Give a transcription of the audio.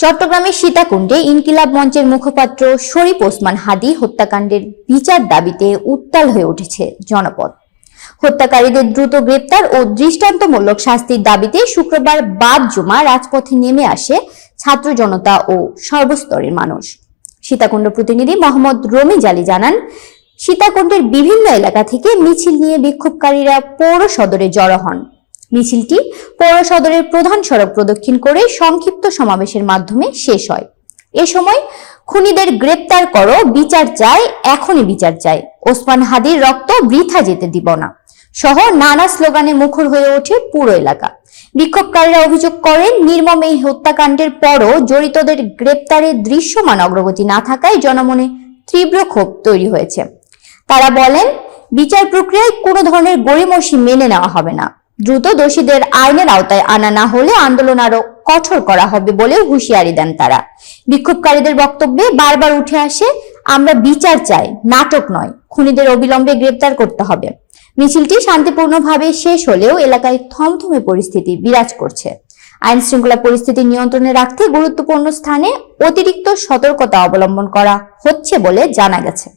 চট্টগ্রামের সীতাকুণ্ডে ইনকিলাব মঞ্চের মুখপাত্র শরীফ ওসমান হাদী হত্যাকাণ্ডের বিচার দাবিতে উত্তাল হয়ে উঠেছে জনপদ। হত্যাকারীদের দ্রুত গ্রেপ্তার ও দৃষ্টান্তমূলক শাস্তির দাবিতে শুক্রবার বাদ জুমা রাজপথে নেমে আসে ছাত্র জনতা ও সর্বস্তরের মানুষ। সীতাকুণ্ড প্রতিনিধি মোহাম্মদ রমিজ আলী জানান, সীতাকুণ্ডের বিভিন্ন এলাকা থেকে মিছিল নিয়ে বিক্ষোভকারীরা পৌর সদরে জড়ো হন। মিছিলটি পৌর সদরের প্রধান সড়ক প্রদক্ষিণ করে সংক্ষিপ্ত সমাবেশের মাধ্যমে শেষ হয়। এ সময় খুনিদের গ্রেপ্তার করো, বিচার চাই, এখনই বিচার চাই, ওসমান হাদীর রক্ত বৃথা যেতে দিব না সহ নানা স্লোগানে মুখর হয়ে ওঠে পুরো এলাকা। বিক্ষোভকারীরা অভিযোগ করেন, নির্মম এই হত্যাকাণ্ডের পরও জড়িতদের গ্রেপ্তারে দৃশ্যমান অগ্রগতি না থাকায় জনমনে তীব্র ক্ষোভ তৈরি হয়েছে। তারা বলেন, বিচার প্রক্রিয়ায় কোনো ধরনের গড়িমসি মেনে নেওয়া হবে না। দ্রুত দোষীদের আইনের আওতায় আনা না হলে আন্দোলন আরো কঠোর করা হবে বলে হুঁশিয়ারি দেন তারা। বিক্ষোভকারীদের বক্তব্যে বারবার উঠে আসে, আমরা বিচার চাই, নাটক নয়, খুনিদের অবিলম্বে গ্রেপ্তার করতে হবে। মিছিলটি শান্তিপূর্ণভাবে শেষ হলেও এলাকায় থমথমে পরিস্থিতি বিরাজ করছে। আইন শৃঙ্খলা পরিস্থিতি নিয়ন্ত্রণে রাখতে গুরুত্বপূর্ণ স্থানে অতিরিক্ত সতর্কতা অবলম্বন করা হচ্ছে বলে জানা গেছে।